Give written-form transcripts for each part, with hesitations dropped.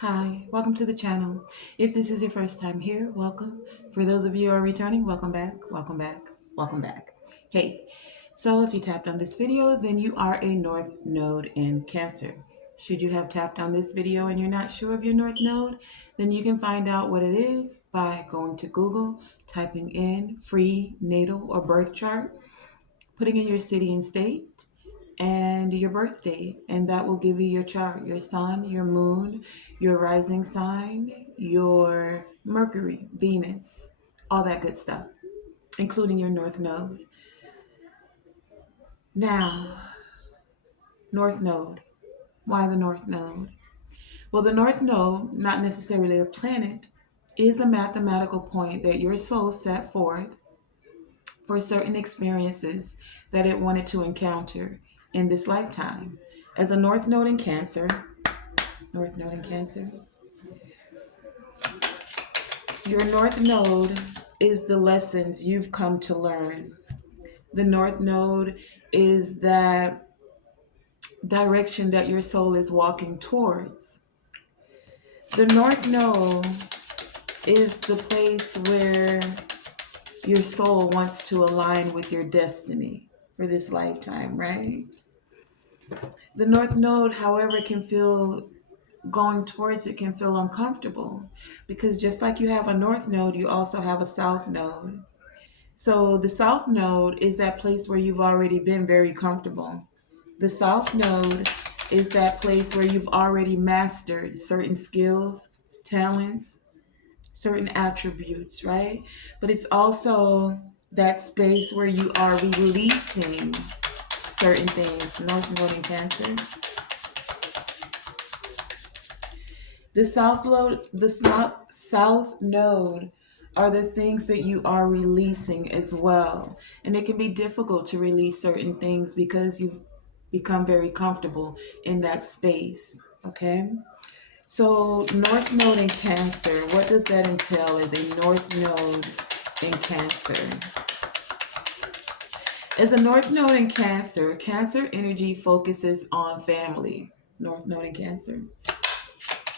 Hi, welcome to the channel. If this is your first time here, welcome. For those of you who are returning, welcome back, welcome back, welcome back. Hey, so if you tapped on this video, then you are a North Node in Cancer. Should you have tapped on this video and you're not sure of your North Node, then you can find out what it is by going to Google, typing in free natal or birth chart, putting in your city and state, and your birth date, and that will give you your chart, your sun, your moon, your rising sign, your Mercury, Venus, all that good stuff, including your North Node. Now, North Node. Why the North Node? Well, the North Node, not necessarily a planet, is a mathematical point that your soul set forth for certain experiences that it wanted to encounter in this lifetime. As a North Node in Cancer, North Node in Cancer, your North Node is the lessons you've come to learn. The North Node is that direction that your soul is walking towards. The North Node is the place where your soul wants to align with your destiny for this lifetime, right? The North Node, however, can feel going towards it can feel uncomfortable because just like you have a North Node, you also have a South Node. So the South Node is that place where you've already been very comfortable. The South Node is that place where you've already mastered certain skills, talents, certain attributes, right? But it's also that space where you are releasing certain things. North Node in Cancer. The South Node are the things that you are releasing as well. And it can be difficult to release certain things because you've become very comfortable in that space. Okay? So, North Node in Cancer, what does that entail as a North Node in Cancer? As a North Node in Cancer, Cancer energy focuses on family. North Node in Cancer.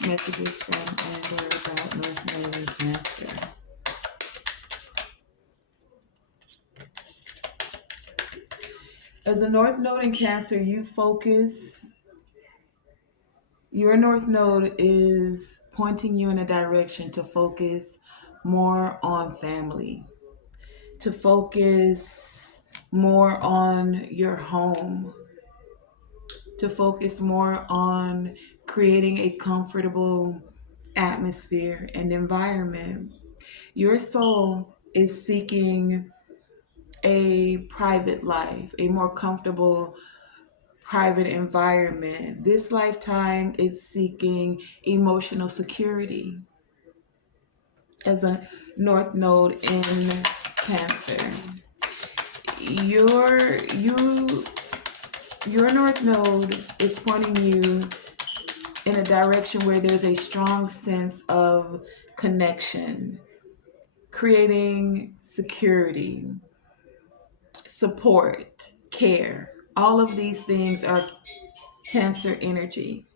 Messages from N.Node about North Node in Cancer. As a North Node in Cancer, your North Node is pointing you in a direction to focus more on family, to focus more on your home, to focus more on creating a comfortable atmosphere and environment. Your soul is seeking a private life, a more comfortable private environment. This lifetime is seeking emotional security as a North Node in Cancer. Your North Node is pointing you in a direction where there's a strong sense of connection, creating security, support, care. All of these things are Cancer energy.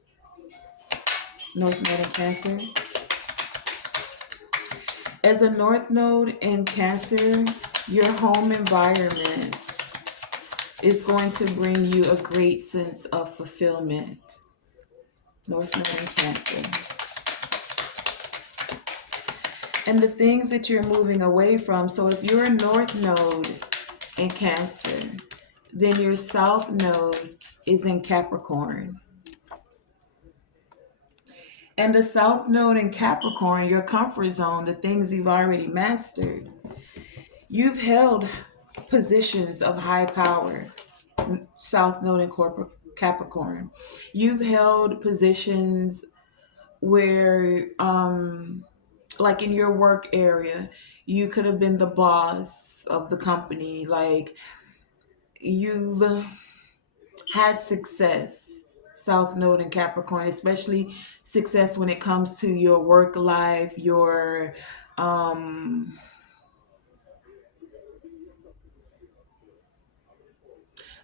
North Node in Cancer. As a North Node in Cancer, your home environment is going to bring you a great sense of fulfillment. North Node in Cancer. And the things that you're moving away from. So if you're a North Node in Cancer, then your South Node is in Capricorn. And the South Node in Capricorn, your comfort zone, the things you've already mastered. You've held positions of high power, South Node in Capricorn. You've held positions where, like in your work area, you could have been the boss of the company. Like you've had success, South Node in Capricorn, especially success when it comes to your work life, your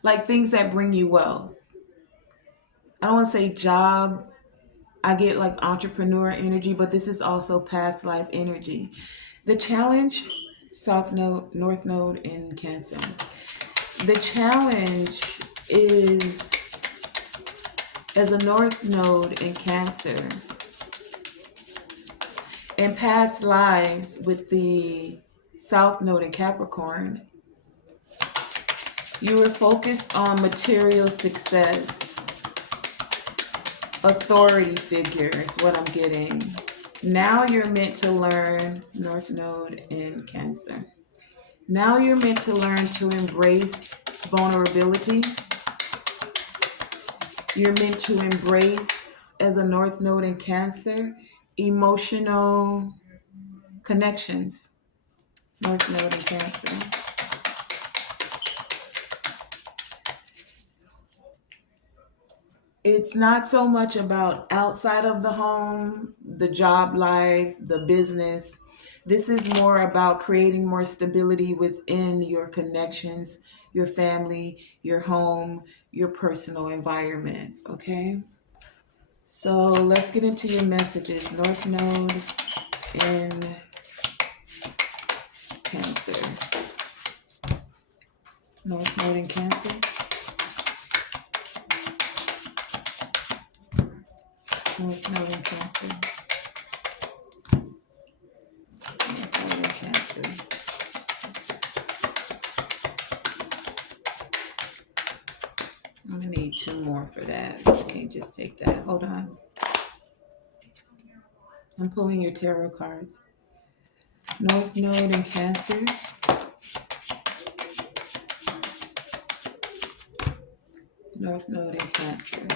like things that bring you wealth. I don't want to say job I get like entrepreneur energy, but this is also past life energy. The challenge, South Node, North Node in Cancer. The challenge is, as a North Node in Cancer, in past lives with the South Node in Capricorn, you were focused on material success, authority figure is what I'm getting. Now you're meant to learn, North Node in Cancer. Now you're meant to learn to embrace vulnerability. You're meant to embrace, as a North Node in Cancer, emotional connections. North Node in Cancer. It's not so much about outside of the home, the job life, the business. This is more about creating more stability within your connections, your family, your home, your personal environment. Okay? So let's get into your messages. North Node in Cancer. North Node in Cancer. North Node in Cancer. North Node in Cancer. I'm gonna need two more for that. I can't just take that. Hold on. I'm pulling your tarot cards. North Node in Cancer. North Node in Cancer.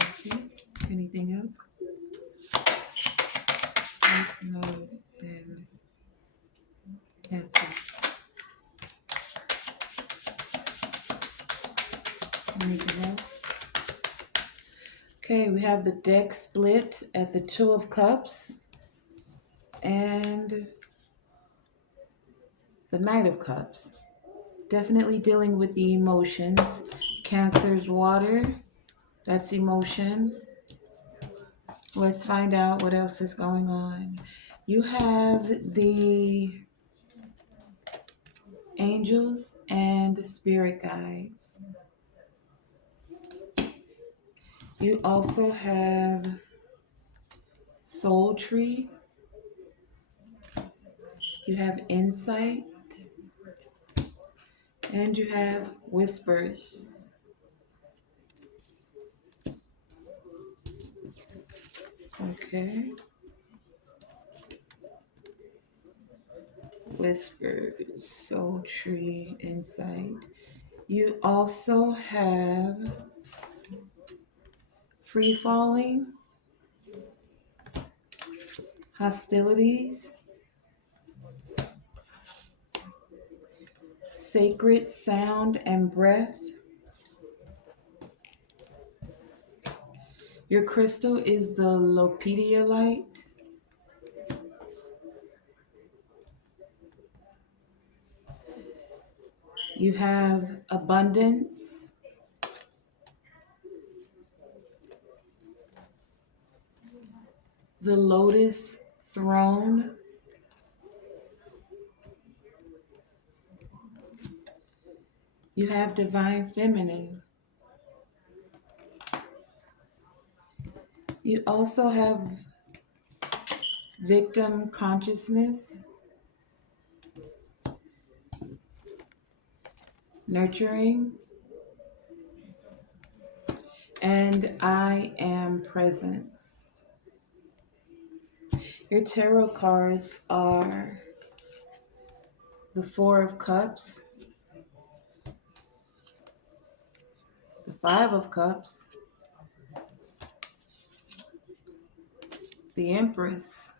Okay. Anything else? North Node in Cancer. Anything else? Okay, we have the deck split at the Two of Cups and the Knight of Cups. Definitely dealing with the emotions. Cancer's water. That's emotion. Let's find out what else is going on. You have the angels and spirit guides. You also have soul tree. You have insight. And you have whispers. Okay. Whispers, soul tree, insight. You also have free falling, hostilities, sacred sound and breath. Your crystal is the Lopediolite. You have abundance, the lotus throne. You have divine feminine. You also have victim consciousness, nurturing, and I am presence. Your tarot cards are the Four of Cups, the Five of Cups, the Empress,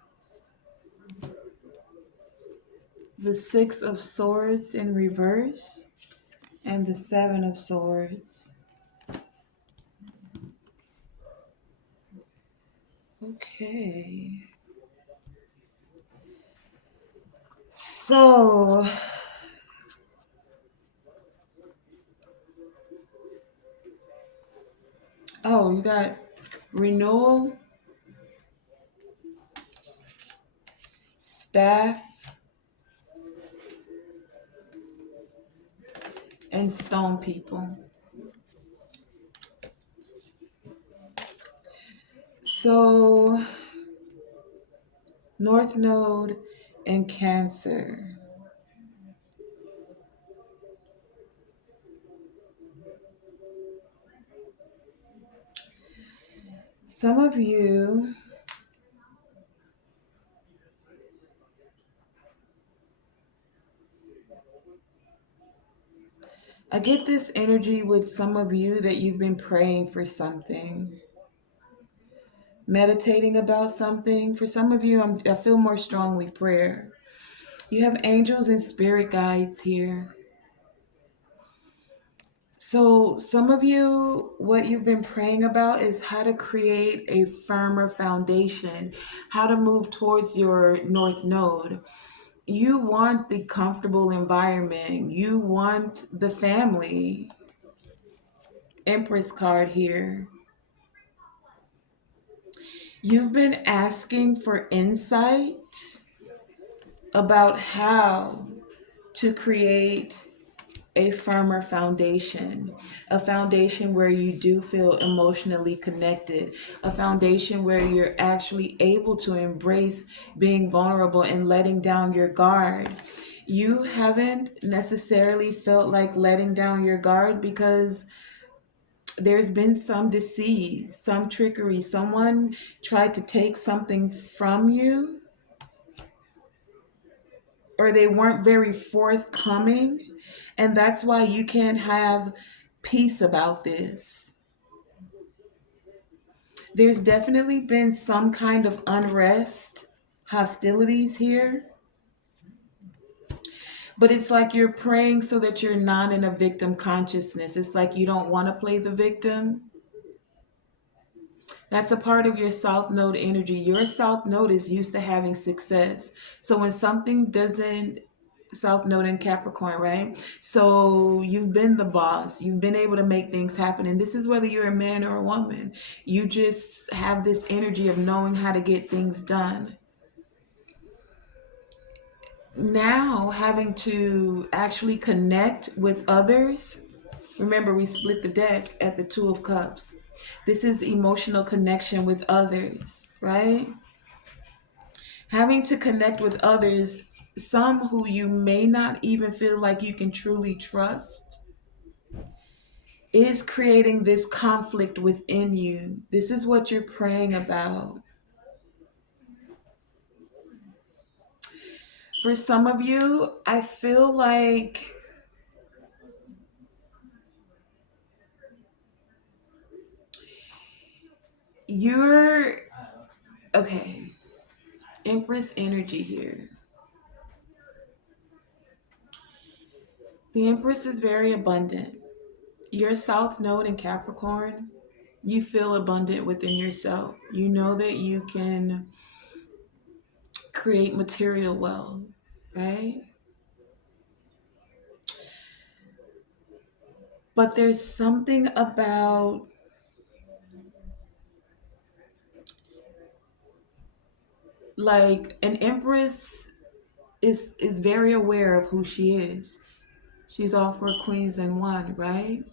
the Six of Swords in reverse, and the Seven of Swords. Okay. So, Oh, you got renewal, staff, and stone people. So, North Node and Cancer. Some of you, I get this energy with some of you that you've been praying for something, meditating about something. For some of you, I feel more strongly prayer. You have angels and spirit guides here. So, some of you, what you've been praying about is how to create a firmer foundation, how to move towards your North Node. You want the comfortable environment, you want the family. Empress card here. You've been asking for insight about how to create a firmer foundation, a foundation where you do feel emotionally connected, a foundation where you're actually able to embrace being vulnerable and letting down your guard. You haven't necessarily felt like letting down your guard because there's been some deceit, some trickery. Someone tried to take something from you, or they weren't very forthcoming. And that's why you can't have peace about this. There's definitely been some kind of unrest, hostilities here, but it's like you're praying so that you're not in a victim consciousness. It's like you don't want to play the victim. That's a part of your South Node energy. Your South Node is used to having success. So when something doesn't, South Node in Capricorn, right? So you've been the boss. You've been able to make things happen. And this is whether you're a man or a woman. You just have this energy of knowing how to get things done. Now having to actually connect with others. Remember, we split the deck at the Two of Cups. This is emotional connection with others, right? Having to connect with others, some who you may not even feel like you can truly trust, is creating this conflict within you. This is what you're praying about. For some of you, I feel like you're okay. Empress energy here. The Empress is very abundant. Your South Node in Capricorn, you feel abundant within yourself. You know that you can create material wealth, right? But there's something about like an Empress is very aware of who she is. She's all for queens and one, right?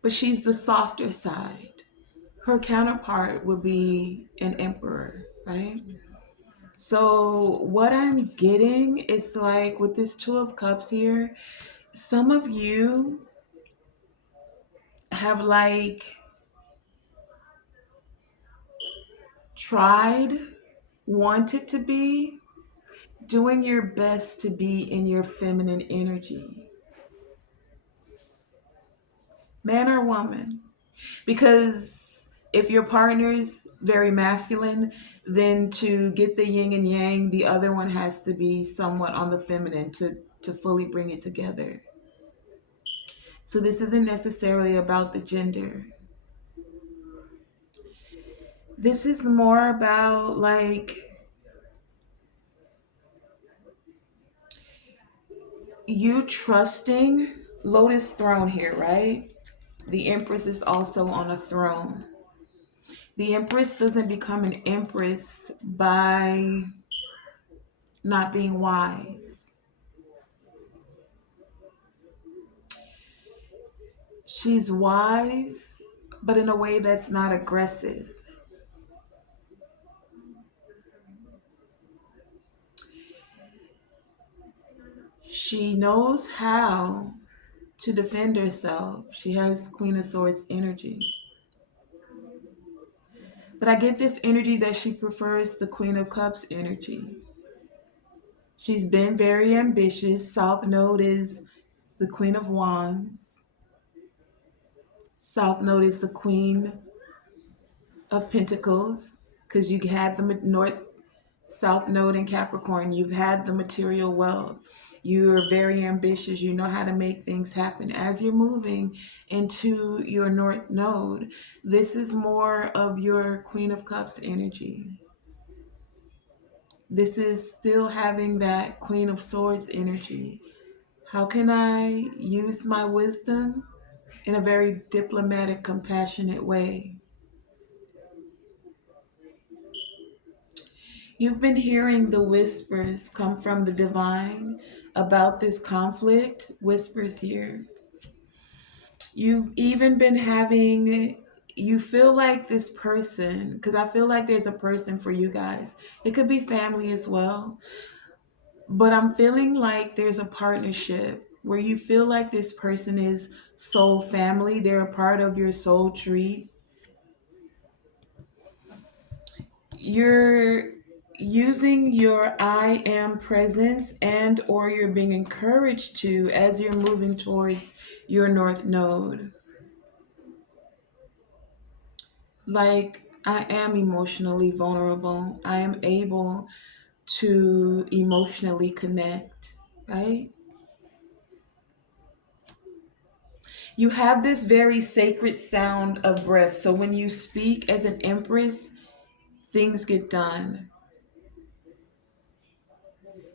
But she's the softer side. Her counterpart would be an emperor, right? So what I'm getting is like with this Two of Cups here, some of you have like tried, wanted to be, doing your best to be in your feminine energy, man or woman. Because if your partner's very masculine, then to get the yin and yang, the other one has to be somewhat on the feminine to fully bring it together. So this isn't necessarily about the gender. This is more about like you trusting Lotus throne here, right? The Empress is also on a throne. The Empress doesn't become an Empress by not being wise. She's wise, but in a way that's not aggressive. She knows how to defend herself. She has Queen of Swords energy. But I get this energy that she prefers the Queen of Cups energy. She's been very ambitious. South Node is the Queen of Wands. South Node is the Queen of Pentacles because you had the North South Node in Capricorn. You've had the material wealth. You're very ambitious. You know how to make things happen. As you're moving into your North Node, this is more of your Queen of Cups energy. This is still having that Queen of Swords energy. How can I use my wisdom in a very diplomatic, compassionate way? You've been hearing the whispers come from the divine about this conflict, whispers here. You've even been having, you feel like this person, because I feel like there's a person for you guys. It could be family as well, but I'm feeling like there's a partnership where you feel like this person is soul family. They're a part of your soul tree. You're using your I am presence and or you're being encouraged to as you're moving towards your North Node. Like, I am emotionally vulnerable. I am able to emotionally connect, right? You have this very sacred sound of breath. So when you speak as an empress, things get done.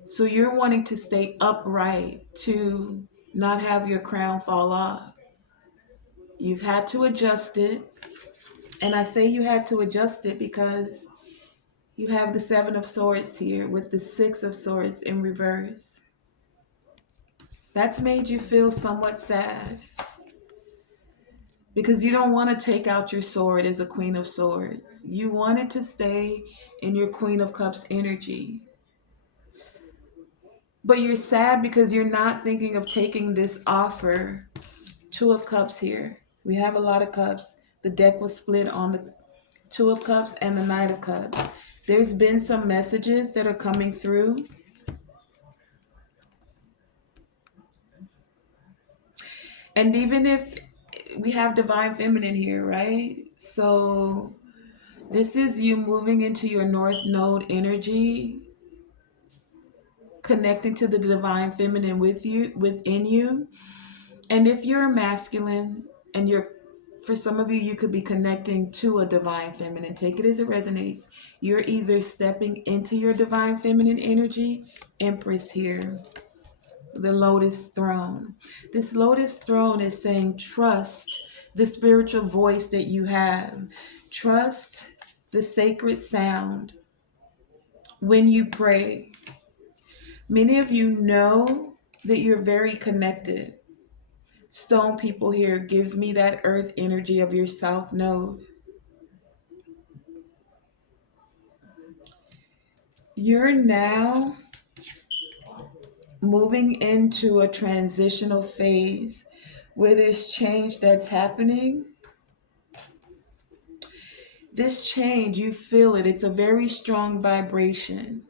So you're wanting to stay upright to not have your crown fall off. You've had to adjust it. And I say you had to adjust it because you have the Seven of Swords here with the Six of Swords in reverse. That's made you feel somewhat sad because you don't want to take out your sword as a Queen of Swords. You wanted to stay in your Queen of Cups energy. But you're sad because you're not thinking of taking this offer. Two of Cups here. We have a lot of cups. The deck was split on the Two of Cups and the Knight of Cups. There's been some messages that are coming through. And even if we have Divine Feminine here, right? So this is you moving into your North Node energy, connecting to the Divine Feminine within you. And if you're a masculine and you're, for some of you, you could be connecting to a Divine Feminine. Take it as it resonates. You're either stepping into your Divine Feminine energy, Empress here, the Lotus Throne. This Lotus Throne is saying trust the spiritual voice that you have. Trust the sacred sound when you pray. Many of you know that you're very connected. Stone people here gives me that earth energy of your South Node. You're now moving into a transitional phase where there's change that's happening. This change, you feel it. It's a very strong vibration.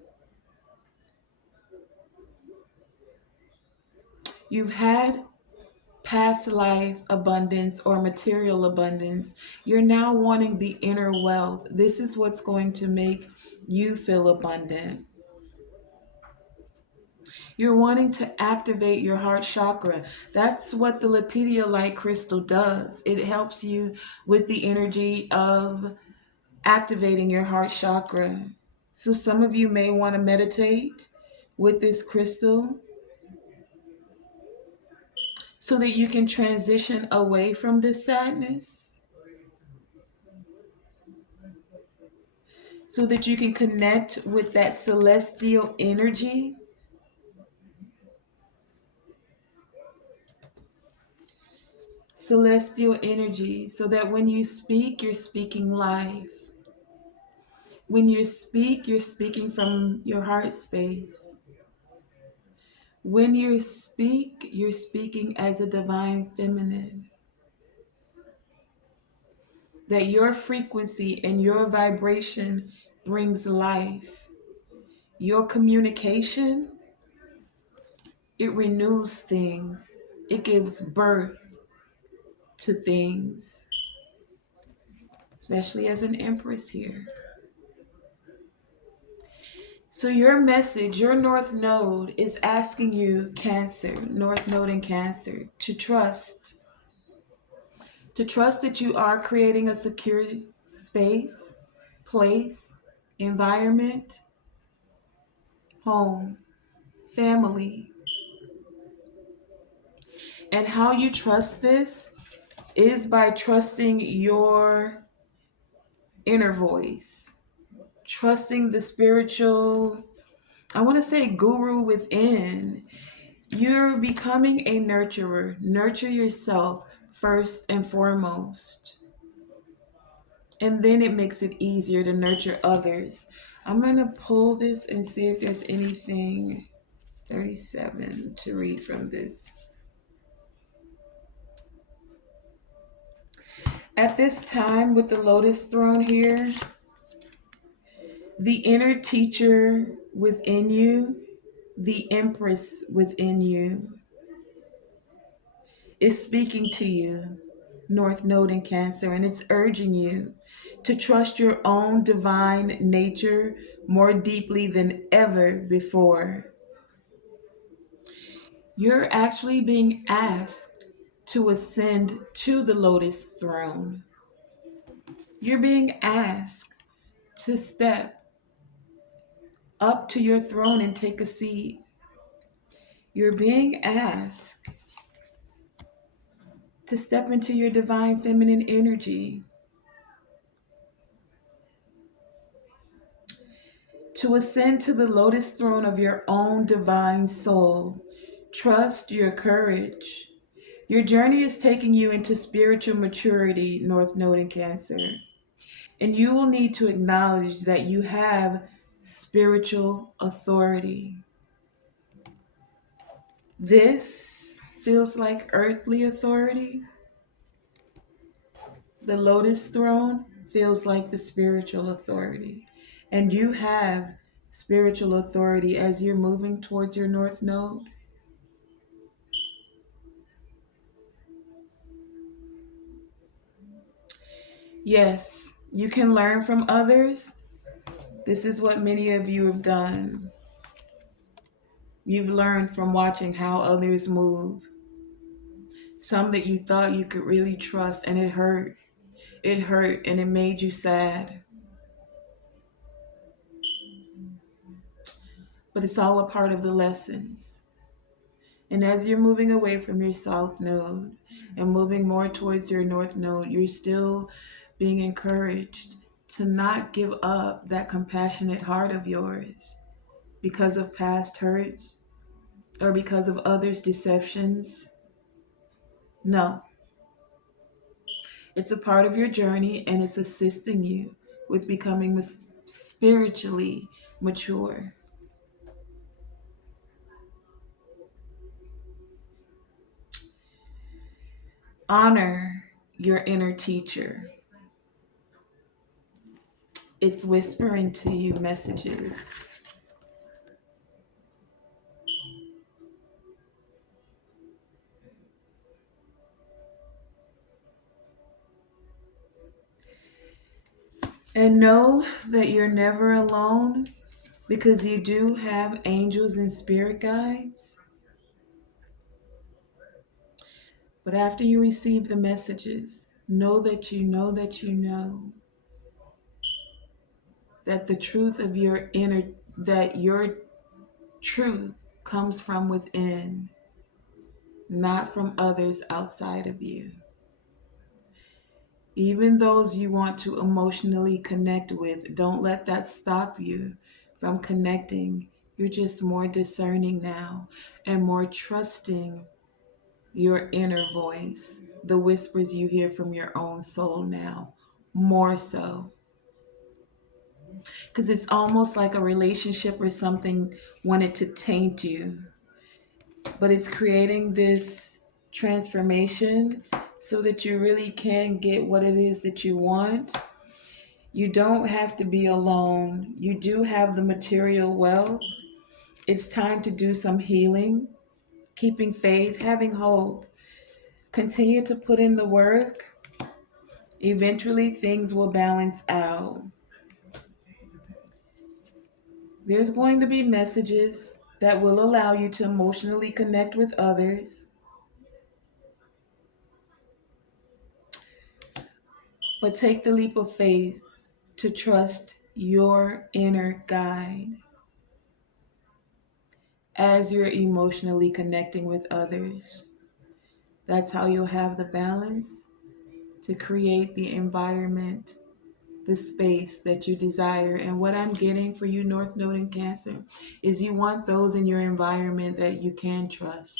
You've had past life abundance or material abundance. You're now wanting the inner wealth. This is what's going to make you feel abundant. You're wanting to activate your heart chakra. That's what the lepidolite crystal does. It helps you with the energy of activating your heart chakra. So some of you may want to meditate with this crystal so that you can transition away from this sadness, so that you can connect with that celestial energy. Celestial energy, so that when you speak, you're speaking life. When you speak, you're speaking from your heart space. When you speak, you're speaking as a divine feminine. That your frequency and your vibration brings life. Your communication, it renews things. It gives birth to things, especially as an empress here. So your message, your North Node is asking you, Cancer, North Node in Cancer, to trust. To trust that you are creating a secure space, place, environment, home, family. And how you trust this is by trusting your inner voice, trusting the spiritual, I want to say guru within. You're becoming a nurturer. Nurture yourself first and foremost. And then it makes it easier to nurture others. I'm going to pull this and see if there's anything 37 to read from this. At this time, with the Lotus Throne here, the inner teacher within you, the Empress within you, is speaking to you, North Node in Cancer, and it's urging you to trust your own divine nature more deeply than ever before. You're actually being asked to ascend to the Lotus Throne. You're being asked to step up to your throne and take a seat. You're being asked to step into your divine feminine energy, to ascend to the lotus throne of your own divine soul. Trust your courage. Your journey is taking you into spiritual maturity, North Node in Cancer. And you will need to acknowledge that you have spiritual authority. This feels like earthly authority. The lotus throne feels like the spiritual authority. And you have spiritual authority as you're moving towards your North Node. Yes, you can learn from others. This is what many of you have done. You've learned from watching how others move. Some that you thought you could really trust, and it hurt. It hurt and it made you sad. But it's all a part of the lessons. And as you're moving away from your South Node and moving more towards your North Node, you're still being encouraged to not give up that compassionate heart of yours because of past hurts or because of others' deceptions. No, it's a part of your journey and it's assisting you with becoming spiritually mature. Honor your inner teacher. It's whispering to you messages. And know that you're never alone because you do have angels and spirit guides. But after you receive the messages, know that you know that you know that the truth of your inner, that your truth comes from within. not from others outside of you. Even those you want to emotionally connect with, don't let that stop you from connecting. You're just more discerning now and more trusting your inner voice, the whispers you hear from your own soul now, more so. Because it's almost like a relationship or something wanted to taint you, but it's creating this transformation so that you really can get what it is that you want. You don't have to be alone. You do have the material wealth. It's time to do some healing, keeping faith, having hope. Continue to put in the work. Eventually, things will balance out. There's going to be messages that will allow you to emotionally connect with others, but take the leap of faith to trust your inner guide as you're emotionally connecting with others. That's how you'll have the balance to create the environment, the space that you desire. And what I'm getting for you, North Node in Cancer, is you want those in your environment that you can trust.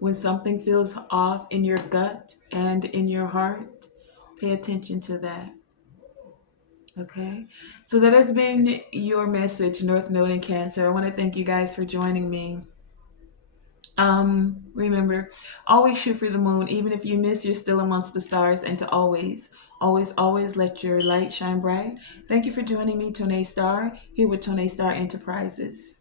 When something feels off in your gut and in your heart, pay attention to that. Okay, so that has been your message, North Node in Cancer. I want to thank you guys for joining me. Remember, always shoot for the moon. Even if you miss, you're still amongst the stars. And to always, always, always let your light shine bright. Thank you for joining me, Tonae Star, here with Tonae Star Enterprises.